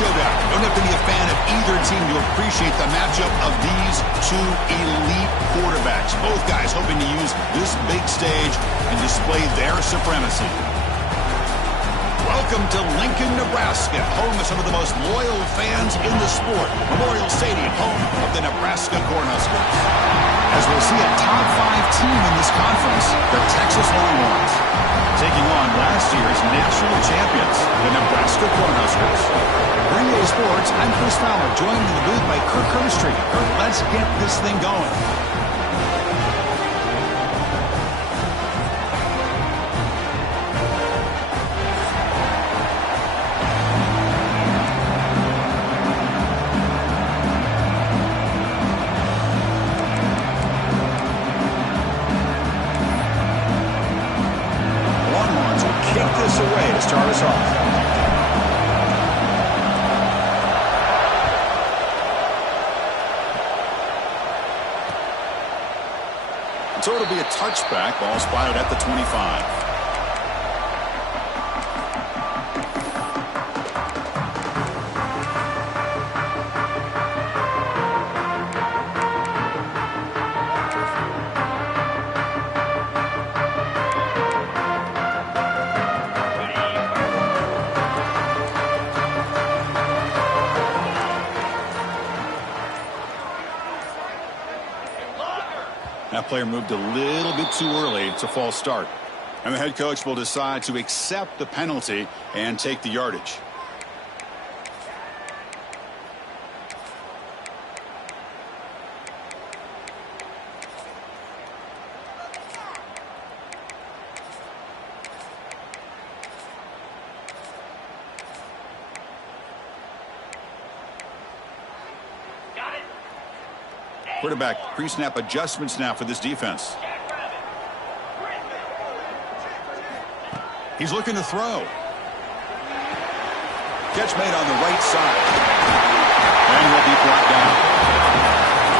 Showdown. You don't have to be a fan of either team to appreciate the matchup of these two elite quarterbacks. Both guys hoping to use this big stage and display their supremacy. Welcome to Lincoln, Nebraska, home of some of the most loyal fans in the sport. Memorial Stadium, home of the Nebraska Cornhuskers. As we'll see a top 5 team in this conference, the Texas Longhorns, taking on last year's national champions, the Nebraska Cornhuskers. For EA Sports, I'm Chris Fowler, joined in the booth by Kirk Herbstreit. Kirk, let's get this thing going. Away to start us off. So it'll be a touchback. Ball spotted at the 25. That player moved a little bit too early. It's a false start. And the head coach will decide to accept the penalty and take the yardage. Quarterback pre-snap adjustments now for this defense. He's looking to throw. Catch made on the right side. And he'll be brought down.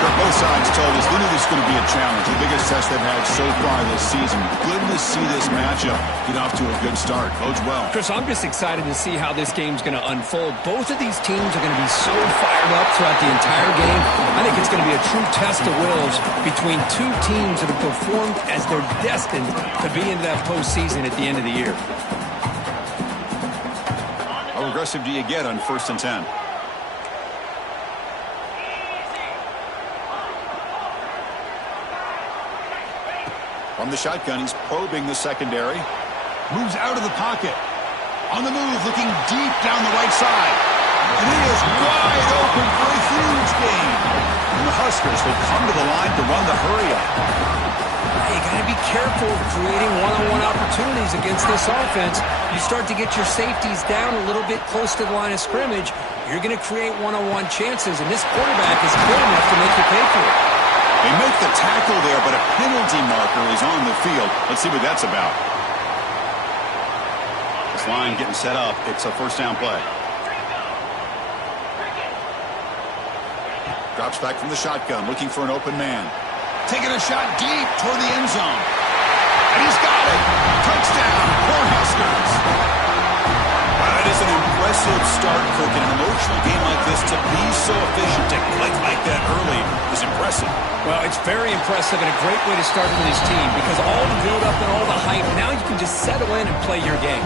Both sides told us they knew this was going to be a challenge. The biggest test they've had so far this season. Good to see this matchup get off to a good start. Bodes well. Chris, I'm just excited to see how this game's going to unfold. Both of these teams are going to be so fired up throughout the entire game. I think it's going to be a true test of wills between two teams that have performed as they're destined to be into that postseason at the end of the year. How aggressive do you get on 1st and 10? From the shotgun, he's probing the secondary. Moves out of the pocket. On the move, looking deep down the right side. And he is wide open for a huge gain. And the Huskers will come to the line to run the hurry-up. Hey, you got to be careful of creating one-on-one opportunities against this offense. You start to get your safeties down a little bit close to the line of scrimmage, you're going to create one-on-one chances, and this quarterback is good enough to make you pay for it. They make the tackle there, but a penalty marker is on the field. Let's see what that's about. This line getting set up. It's a 1st down play. Drops back from the shotgun, looking for an open man. Taking a shot deep toward the end zone. And he's got it. Touchdown, Cornhuskers. Wow, that is an impressive start, Kirk. In an emotional game like this, to be so efficient, to click like that early is impressive. Well, it's very impressive and a great way to start for this team because all the build-up and all the hype, now you can just settle in and play your game.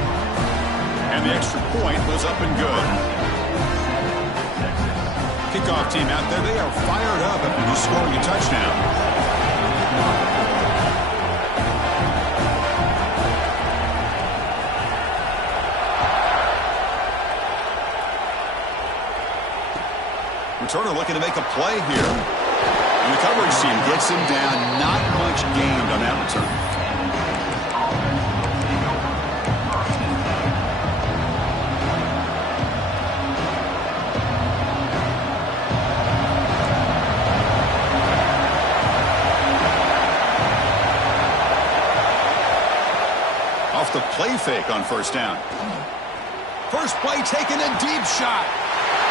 And the extra point was up and good. Kickoff team out there, they are fired up after just scoring a touchdown. Returner looking to make a play here. And the coverage team gets him down. Not much gained on that return. Off the play fake on first down. First play taken, a deep shot.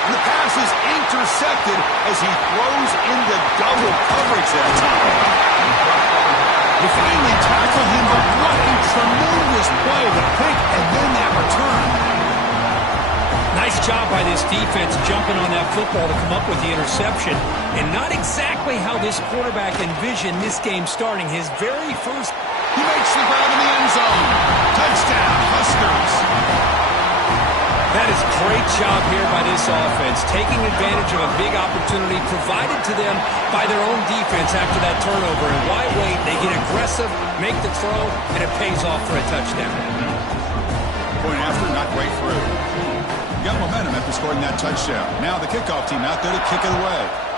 And the pass is intercepted as he throws into double coverage that time. They finally tackle him, but what a tremendous play. The pick and then that return. Nice job by this defense jumping on that football to come up with the interception. And not exactly how this quarterback envisioned this game starting. His very first... He makes the grab in the end zone. Touchdown, Huskers. That is great job here by this offense, taking advantage of a big opportunity provided to them by their own defense after that turnover. And why wait? They get aggressive, make the throw, and it pays off for a touchdown. Point after, not right through. Got momentum after scoring that touchdown. Now the kickoff team out there to kick it away.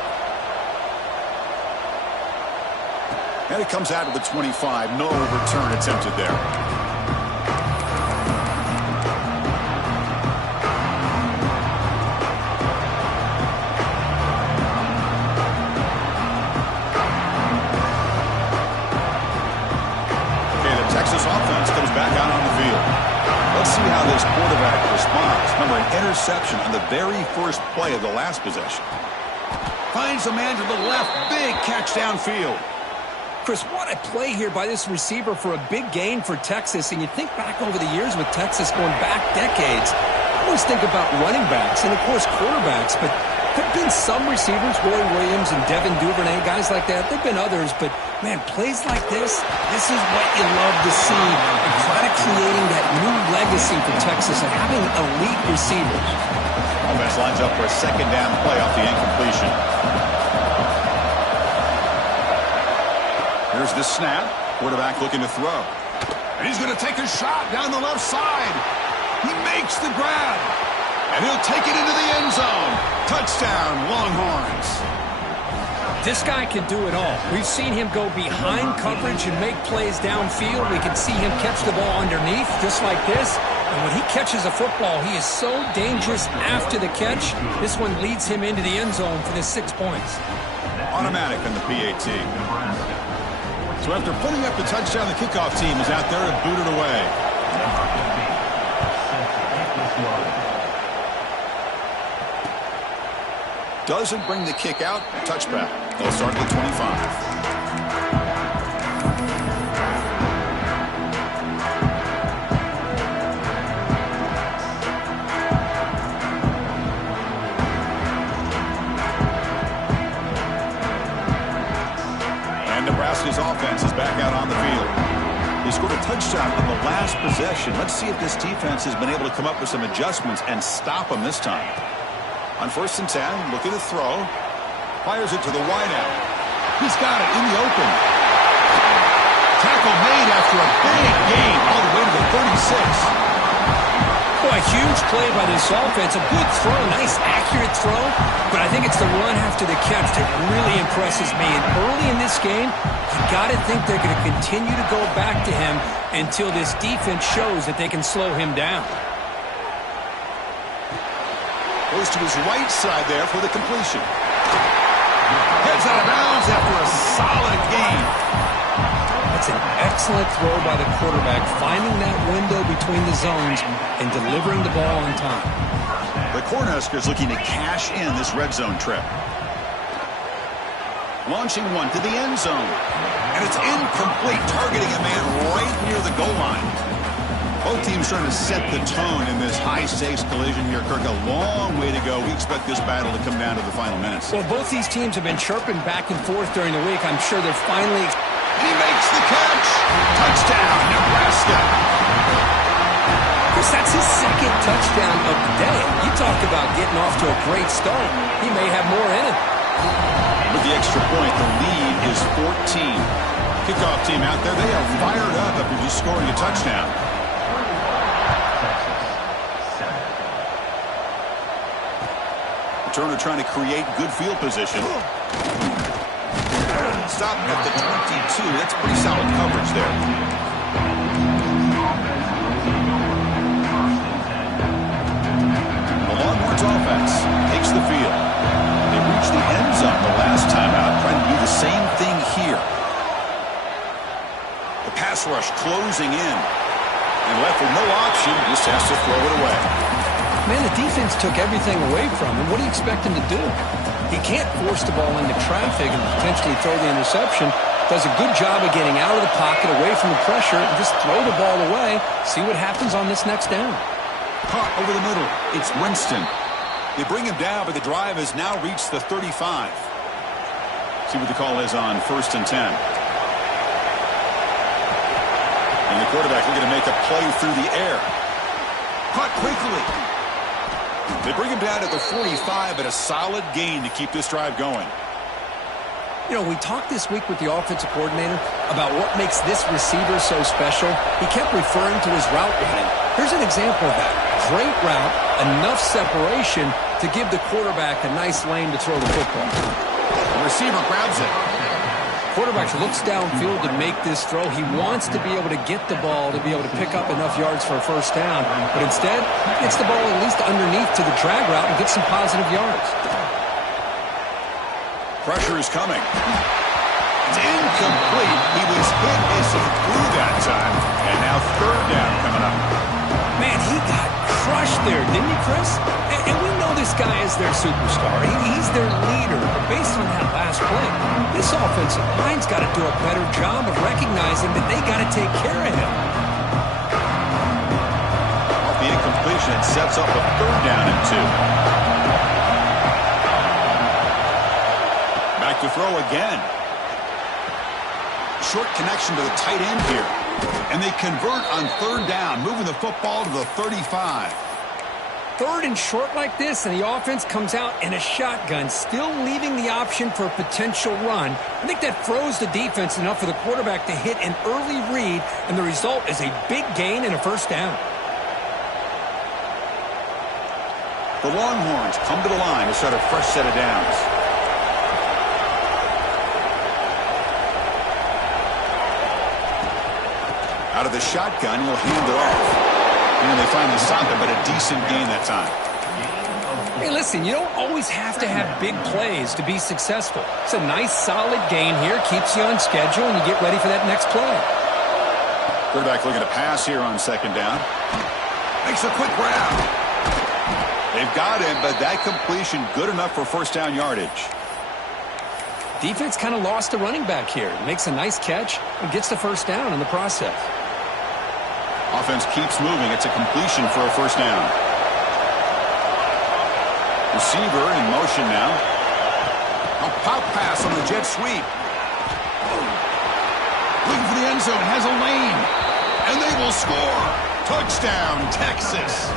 And it comes out of the 25. No return attempted there. Okay, the Texas offense comes back out on the field. Let's see how this quarterback responds. Remember, an interception on the very first play of the last possession. Finds a man to the left. Big catch downfield. Chris, what a play here by this receiver for a big gain for Texas. And you think back over the years with Texas going back decades, I always think about running backs and, of course, quarterbacks. But there have been some receivers, Roy Williams and Devin Duvernay, guys like that. There have been others. But, man, plays like this is what you love to see. And kind of creating that new legacy for Texas of having elite receivers. Offense lines up for a second down play off the incompletion. Here's the snap. Quarterback looking to throw. And he's going to take a shot down the left side. He makes the grab. And he'll take it into the end zone. Touchdown, Longhorns. This guy can do it all. We've seen him go behind coverage and make plays downfield. We can see him catch the ball underneath just like this. And when he catches a football, he is so dangerous after the catch. This one leads him into the end zone for the 6 points. Automatic on the PAT. So after putting up the touchdown, the kickoff team is out there and booted away. Doesn't bring the kick out. Touchback. They'll start at the 25. Nebraska's offense is back out on the field. They scored a touchdown on the last possession. Let's see if this defense has been able to come up with some adjustments and stop them this time. On 1st and 10, looking to throw. Fires it to the wideout. He's got it in the open. Tackle made after a big gain all the way to the 36. Boy, a huge play by this offense. A good throw, nice accurate throw. But I think it's the run after the catch that really impresses me. And early in this game, you got to think they're going to continue to go back to him until this defense shows that they can slow him down. Goes to his right side there for the completion. Heads out of bounds after a solid gain. That's an excellent throw by the quarterback, finding that window between the zones and delivering the ball on time. The Cornhuskers looking to cash in this red zone trip. Launching one to the end zone. And it's incomplete, targeting a man right near the goal line. Both teams trying to set the tone in this high-stakes collision here. Kirk, a long way to go. We expect this battle to come down to the final minutes. Well, both these teams have been chirping back and forth during the week. I'm sure they're finally... He makes the catch. Touchdown, Nebraska. Chris, that's his second touchdown of the day. You talk about getting off to a great start. He may have more in it. With the extra point, the lead is 14. Kickoff team out there, they are fired up after just scoring a touchdown. returner trying to create good field position. Stop at the 22. That's pretty solid coverage there. The Longhorns offense takes the field. They reached the end zone the last time out, trying to do the same thing here. The pass rush closing in. And left with no option, just has to throw it away. Man, the defense took everything away from him. What do you expect him to do? He can't force the ball into traffic and potentially throw the interception. Does a good job of getting out of the pocket, away from the pressure, and just throw the ball away. See what happens on this next down. Caught over the middle. It's Winston. They bring him down, but the drive has now reached the 35. See what the call is on 1st and 10. And the quarterback looking to make a play through the air. Caught quickly. They bring him down to the 45, but a solid gain to keep this drive going. You know, we talked this week with the offensive coordinator about what makes this receiver so special. He kept referring to his route running. Here's an example of that. Great route, enough separation to give the quarterback a nice lane to throw the football. The receiver grabs it. Quarterback looks downfield to make this throw. He wants to be able to get the ball to be able to pick up enough yards for a first down. But instead, he gets the ball at least underneath to the drag route and gets some positive yards. Pressure is coming. It's incomplete. He was hit as he threw that time. And now 3rd down coming up. Man, he got crushed there, didn't he, Chris? And we know this guy is their superstar. He's their leader. But based on that last play, this offensive line's got to do a better job of recognizing that they got to take care of him. Off the incompletion, it sets up a 3rd down and 2. Back to throw again. Short connection to the tight end here. And they convert on 3rd down, moving the football to the 35. 3rd and short like this, and the offense comes out in a shotgun, still leaving the option for a potential run. I think that froze the defense enough for the quarterback to hit an early read, and the result is a big gain and a first down. The Longhorns come to the line to start a fresh set of downs. Out of the shotgun, he'll hand it off. And they finally stop it, but a decent gain that time. Hey, listen, you don't always have to have big plays to be successful. It's a nice, solid gain here. Keeps you on schedule, and you get ready for that next play. Quarterback looking to pass here on 2nd down. Makes a quick grab. They've got him, but that completion good enough for first down yardage. Defense kind of lost the running back here. Makes a nice catch and gets the first down in the process. Offense keeps moving. It's a completion for a first down. Receiver in motion now. A pop pass on the jet sweep. Looking for the end zone. Has a lane. And they will score. Touchdown, Texas.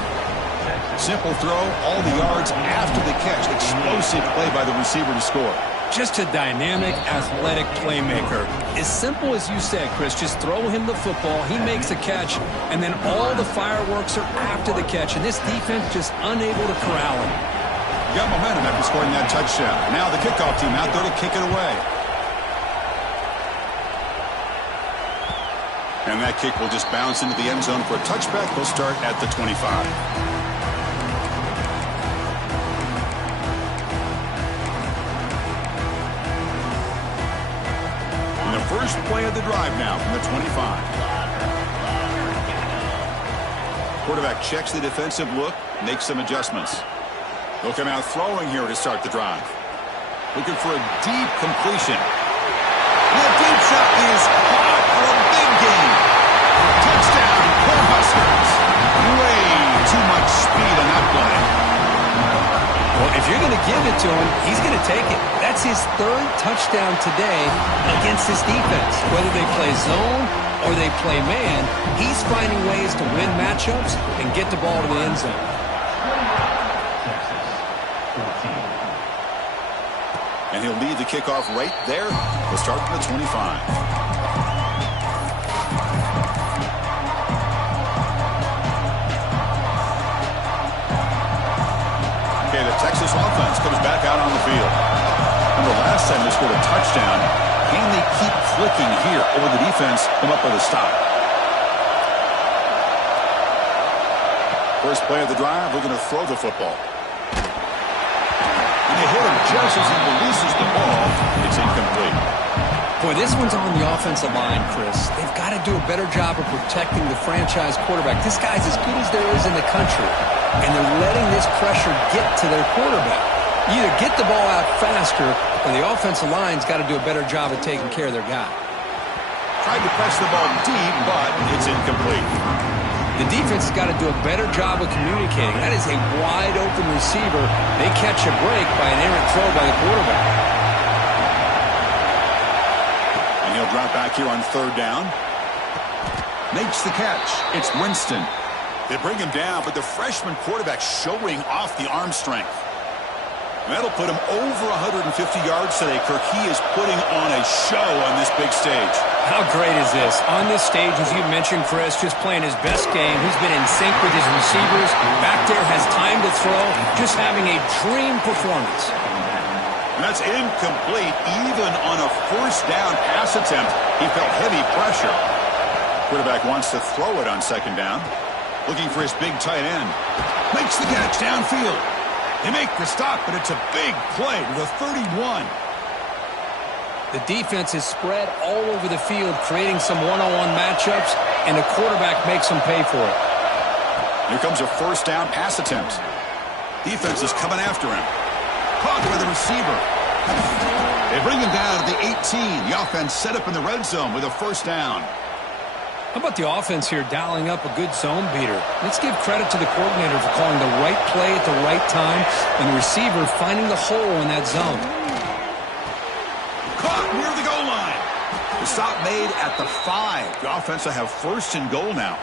Simple throw. All the yards after the catch. Explosive play by the receiver to score. Just a dynamic, athletic playmaker. As simple as you said, Chris, just throw him the football, he makes a catch, and then all the fireworks are after the catch, and this defense just unable to corral him. Got momentum after scoring that touchdown. Now the kickoff team out there to kick it away. And that kick will just bounce into the end zone for a touchback. They'll start at the 25. First play of the drive now from the 25. Quarterback checks the defensive look, makes some adjustments. They'll come out throwing here to start the drive. Looking for a deep completion. And the deep shot is caught for a big gain. Touchdown, Cornhuskers. Way too much speed on that play. Well, if you're going to give it to him, he's going to take it. That's his 3rd touchdown today against this defense. Whether they play zone or they play man, he's finding ways to win matchups and get the ball to the end zone. And he'll lead the kickoff right there. We'll start from the 25. The Texas offense offense comes back out on the field. Remember, last time they scored a touchdown. Can they keep clicking here, or will the defense come up with a stop? First play of the drive, we're going to throw the football. And they hit him just as he releases the ball. It's incomplete. Boy, this one's on the offensive line, Chris. They've got to do a better job of protecting the franchise quarterback. This guy's as good as there is in the country, and they're letting this pressure get to their quarterback. You either get the ball out faster, or the offensive line's got to do a better job of taking care of their guy. Tried to press the ball deep, but it's incomplete. The defense has got to do a better job of communicating. That is a wide-open receiver. They catch a break by an errant throw by the quarterback. And he'll drop back here on third down. Makes the catch. It's Winston. They bring him down, but the freshman quarterback showing off the arm strength. That'll put him over 150 yards today, Kirk. He is putting on a show on this big stage. How great is this? On this stage, as you mentioned, Chris, just playing his best game. He's been in sync with his receivers. Back there, has time to throw. Just having a dream performance. And that's incomplete. Even on a first down pass attempt, he felt heavy pressure. Quarterback wants to throw it on second down. Looking for his big tight end. Makes the catch downfield. They make the stop, but it's a big play to the 31. The defense is spread all over the field, creating some one-on-one matchups, and the quarterback makes them pay for it. Here comes a first down pass attempt. Defense is coming after him. Caught by the receiver. They bring him down to the 18. The offense set up in the red zone with a first down. How about the offense here dialing up a good zone beater? Let's give credit to the coordinator for calling the right play at the right time and the receiver finding the hole in that zone. Caught near the goal line. The stop made at the 5. The offense will have first and goal now.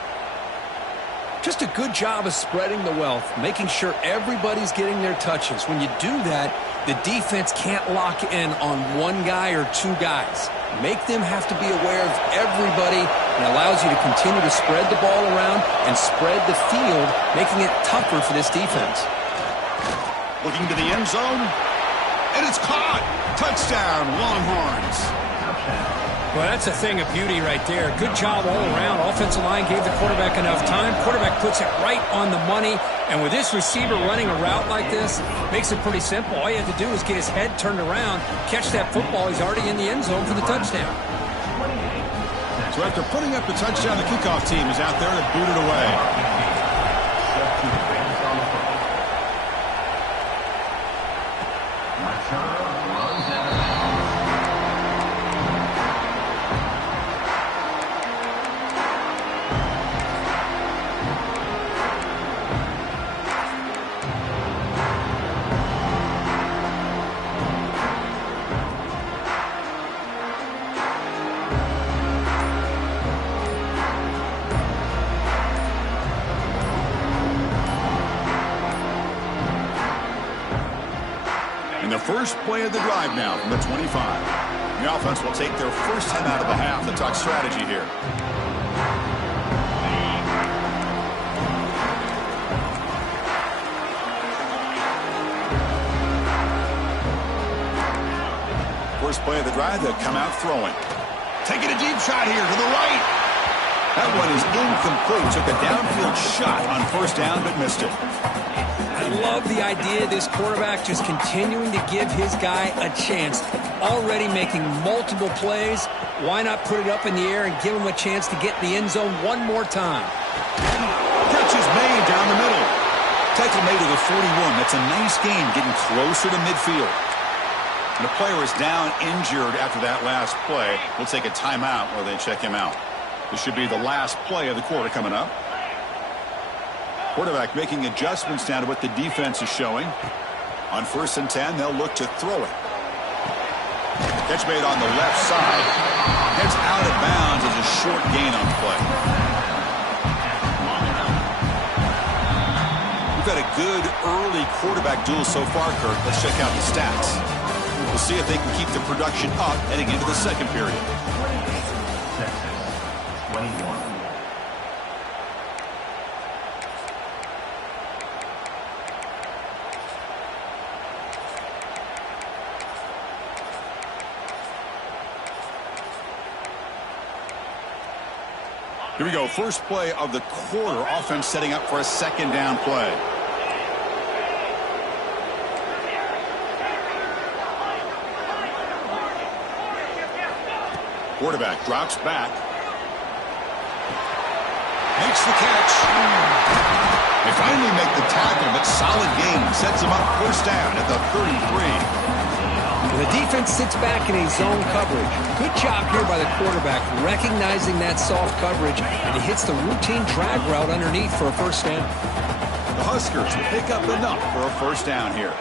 Just a good job of spreading the wealth, making sure everybody's getting their touches. When you do that, the defense can't lock in on one guy or two guys. Make them have to be aware of everybody, and allows you to continue to spread the ball around and spread the field, making it tougher for this defense. Looking to the end zone, and it's caught. Touchdown, Longhorns. Well, that's a thing of beauty right there. Good job all around. Offensive line gave the quarterback enough time. Quarterback puts it right on the money. And with this receiver running a route like this, makes it pretty simple. All you have to do is get his head turned around, catch that football. He's already in the end zone for the touchdown. So after putting up the touchdown, the kickoff team is out there to boot it away. And the first play of the drive now from the 25. The offense will take their first time out of the half to talk strategy here. First play of the drive, they'll come out throwing. Taking a deep shot here to the right. That one is incomplete. Took a downfield shot on first down, but missed it. I love the idea of this quarterback just continuing to give his guy a chance. Already making multiple plays. Why not put it up in the air and give him a chance to get in the end zone one more time? Catch is made down the middle. Tackle made to the 41. That's a nice gain, getting closer to midfield. And the player is down injured after that last play. We'll take a timeout while they check him out. This should be the last play of the quarter coming up. Quarterback making adjustments now to what the defense is showing. On 1st and 10, they'll look to throw it. Catch made on the left side. Heads out of bounds as a short gain on the play. We've had a good early quarterback duel so far, Kirk. Let's check out the stats. We'll see if they can keep the production up heading into the second period. 21. Here we go. First play of the quarter. Offense setting up for a second down play. Quarterback drops back. Makes the catch. They finally make the tackle, but solid gain. Sets them up first down at the 33. The defense sits back in a zone coverage. Good job here by the quarterback, recognizing that soft coverage, and he hits the routine drag route underneath for a first down. The Huskers pick up enough for a first down here.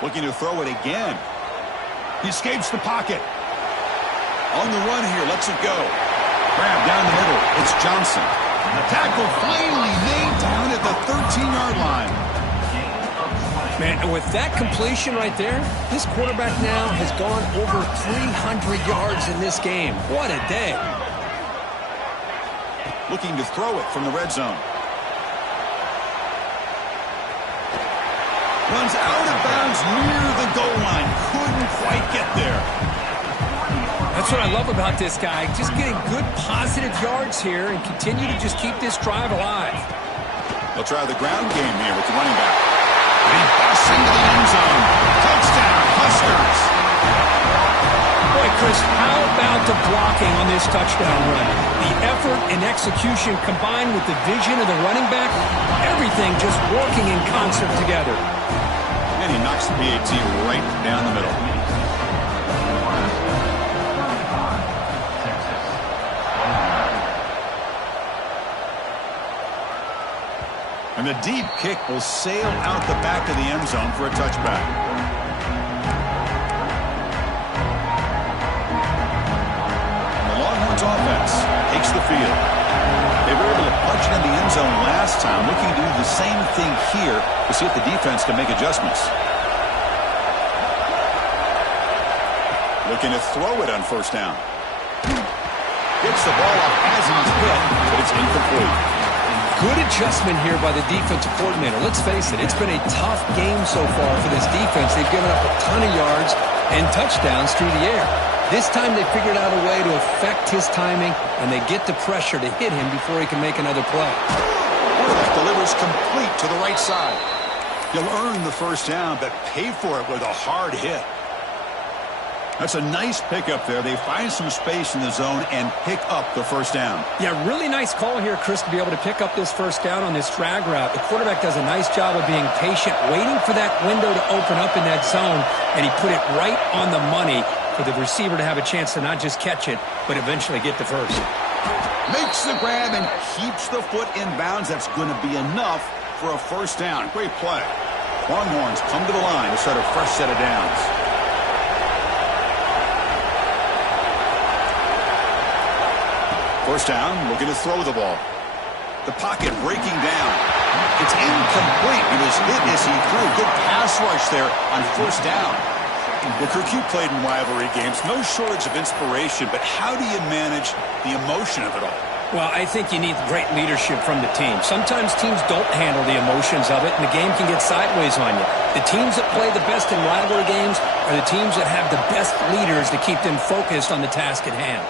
Looking to throw it again. He escapes the pocket. On the run here, lets it go. Grab down the middle. It's Johnson. The tackle finally made down at the 13-yard line. Man, and with that completion right there, this quarterback now has gone over 300 yards in this game. What a day. Looking to throw it from the red zone. Runs out of bounds near the goal line. Couldn't quite get there. That's what I love about this guy. Just getting good positive yards here and continue to just keep this drive alive. They'll try the ground game here with the running back. He busts into the end zone. Touchdown, Huskers. Boy, Chris, how about the blocking on this touchdown run? The effort and execution combined with the vision of the running back, everything just working in concert together. And he knocks the PAT right down the middle. And the deep kick will sail out the back of the end zone for a touchback. And the Longhorns offense takes the field. They were able to punch it in the end zone last time, looking to do the same thing here to see if the defense can make adjustments. Looking to throw it on first down. Gets the ball off as he's hit, but it's incomplete. Good adjustment here by the defensive coordinator. Let's face it, it's been a tough game so far for this defense. They've given up a ton of yards and touchdowns through the air. This time they figured out a way to affect his timing, and they get the pressure to hit him before he can make another play. Quarterback delivers complete to the right side. You'll earn the first down, but pay for it with a hard hit. That's a nice pickup there. They find some space in the zone and pick up the first down. Yeah, really nice call here, Chris, to be able to pick up this first down on this drag route. The quarterback does a nice job of being patient, waiting for that window to open up in that zone, and he put it right on the money for the receiver to have a chance to not just catch it, but eventually get the first. Makes the grab and keeps the foot in bounds. That's going to be enough for a first down. Great play. Longhorns come to the line to start a fresh set of downs. First down, looking to throw the ball. The pocket breaking down. It's incomplete. He was hit as he threw. Good pass rush there on first down. Well, Kirk, you played in rivalry games. No shortage of inspiration, but how do you manage the emotion of it all? Well, I think you need great leadership from the team. Sometimes teams don't handle the emotions of it, and the game can get sideways on you. The teams that play the best in rivalry games are the teams that have the best leaders to keep them focused on the task at hand.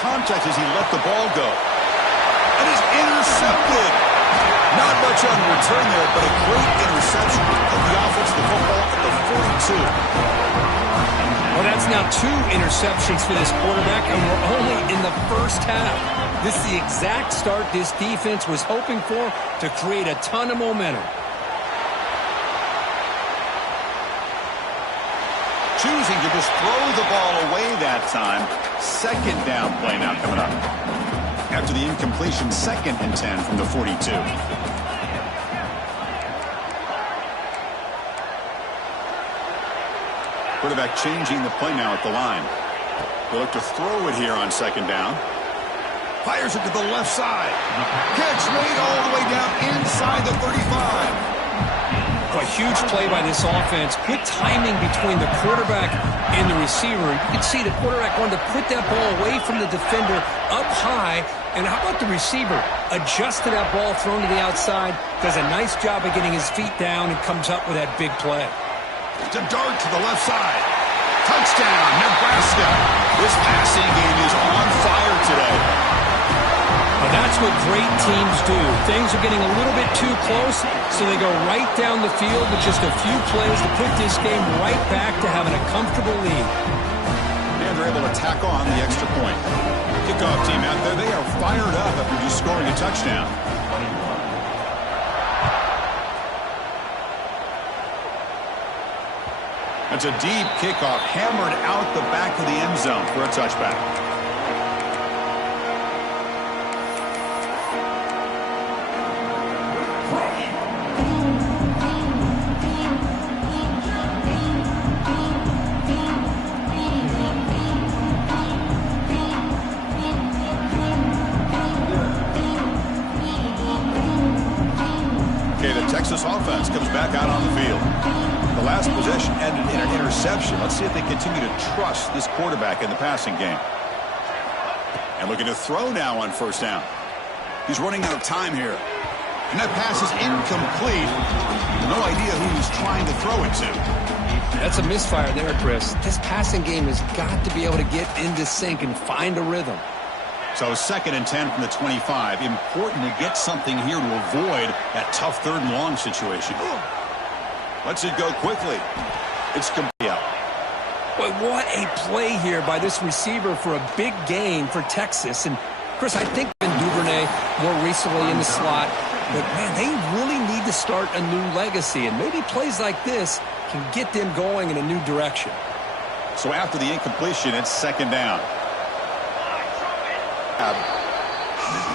Contact as he let the ball go. And is intercepted. Not much on the return there, but a great interception to put the offense the football at the 42. Well, that's now 2 interceptions for this quarterback, and we're only in the first half. This is the exact start this defense was hoping for to create a ton of momentum. Choosing to just throw the ball away that time. Second down play now coming up. After the incompletion, 2nd and 10 from the 42. Quarterback changing the play now at the line. They look to throw it here on 2nd down. Fires it to the left side. Catch made all the way down inside the 35. A huge play by this offense. Good timing between the quarterback and the receiver. You can see the quarterback wanted to put that ball away from the defender up high. And how about the receiver? Adjust to that ball thrown to the outside. Does a nice job of getting his feet down and comes up with that big play. It's a dart to the left side. Touchdown, Nebraska. This passing game is on fire today. Well, that's what great teams do. Things are getting a little bit too close, so they go right down the field with just a few plays to put this game right back to having a comfortable lead. And they're able to tack on the extra point. Kickoff team out there, they are fired up after just scoring a touchdown. That's a deep kickoff, hammered out the back of the end zone for a touchback. Okay, the Texas offense comes back out on the field. The last possession ended in an interception. Let's see if they continue to trust this quarterback in the passing game. And looking to throw now on first down. He's running out of time here. And that pass is incomplete. No idea who he's trying to throw it to. That's a misfire there, Chris. This passing game has got to be able to get into sync and find a rhythm. So 2nd and 10 from the 25. Important to get something here to avoid that tough 3rd and long situation. Lets it go quickly. It's complete out. Boy, what a play here by this receiver for a big gain for Texas. And, Chris, I think Duvernay more recently in the slot. But, man, they really need to start a new legacy. And maybe plays like this can get them going in a new direction. So after the incompletion, it's 2nd down.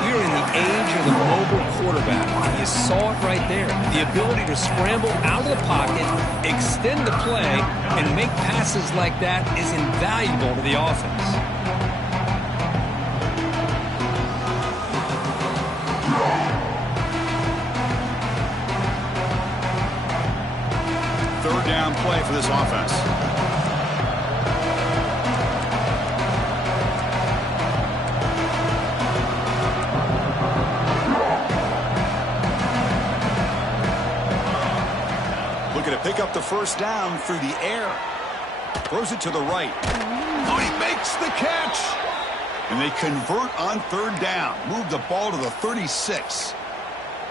We're in the age of the mobile quarterback. You saw it right there. The ability to scramble out of the pocket, extend the play, and make passes like that is invaluable to the offense. Third down play for this offense. Looking to pick up the first down through the air. Throws it to the right. Oh, he makes the catch. And they convert on 3rd down. Move the ball to the 36.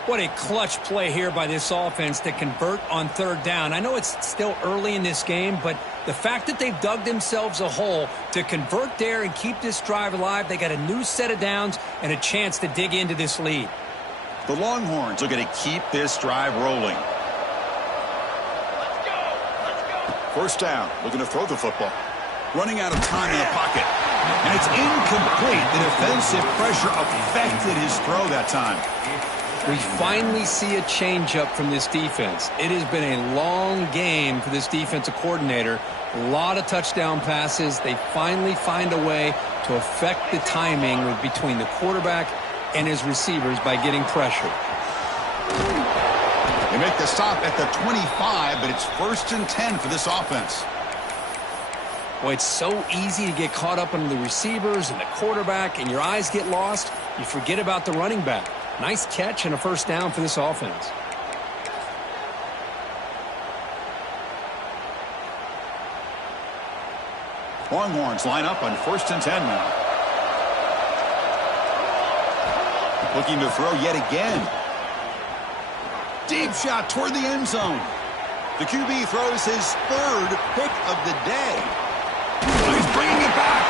What a clutch play here by this offense to convert on 3rd down. I know it's still early in this game, but the fact that they've dug themselves a hole to convert there and keep this drive alive, they got a new set of downs and a chance to dig into this lead. The Longhorns are going to keep this drive rolling. First down, looking to throw the football. Running out of time in the pocket. And it's incomplete. The defensive pressure affected his throw that time. We finally see a changeup from this defense. It has been a long game for this defensive coordinator. A lot of touchdown passes. They finally find a way to affect the timing between the quarterback and his receivers by getting pressure. They make the stop at the 25, but it's 1st and 10 for this offense. Boy, it's so easy to get caught up in the receivers and the quarterback, and your eyes get lost. You forget about the running back. Nice catch and a first down for this offense. Longhorns line up on 1st and 10 now. Looking to throw yet again. Deep shot toward the end zone. The QB throws his 3rd pick of the day. He's bringing it back.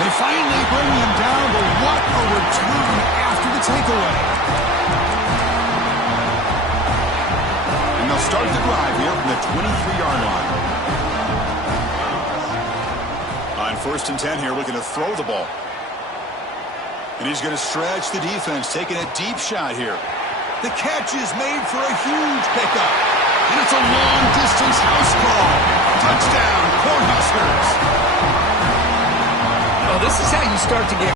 They finally bring him down, but what a return after the takeaway. And they'll start the drive here from the 23-yard line. On 1st and 10 here, looking to throw the ball. And he's going to stretch the defense, taking a deep shot here. The catch is made for a huge pickup. And it's a long-distance house call. Touchdown, Cornhuskers. Oh, this is how you start to get